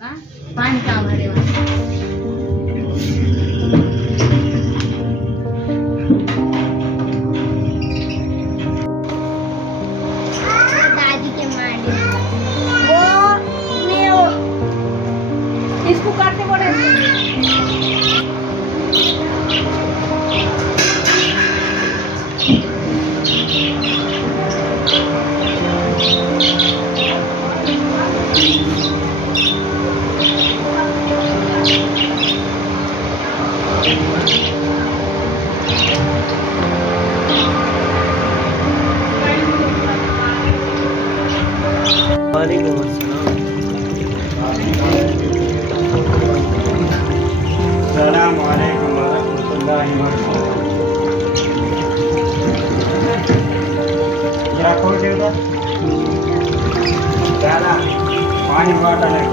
हाँ? पानी का हमारे वहाँ दादी के मांडी वो मैं इसको काटने पड़े वालेकुम अस्सलाम। अस्सलामु अलैकुम वरहमतुल्लाहि वबरकातुहू। जरा खोल दे उधर। ज़्यादा पानी बॉटल है।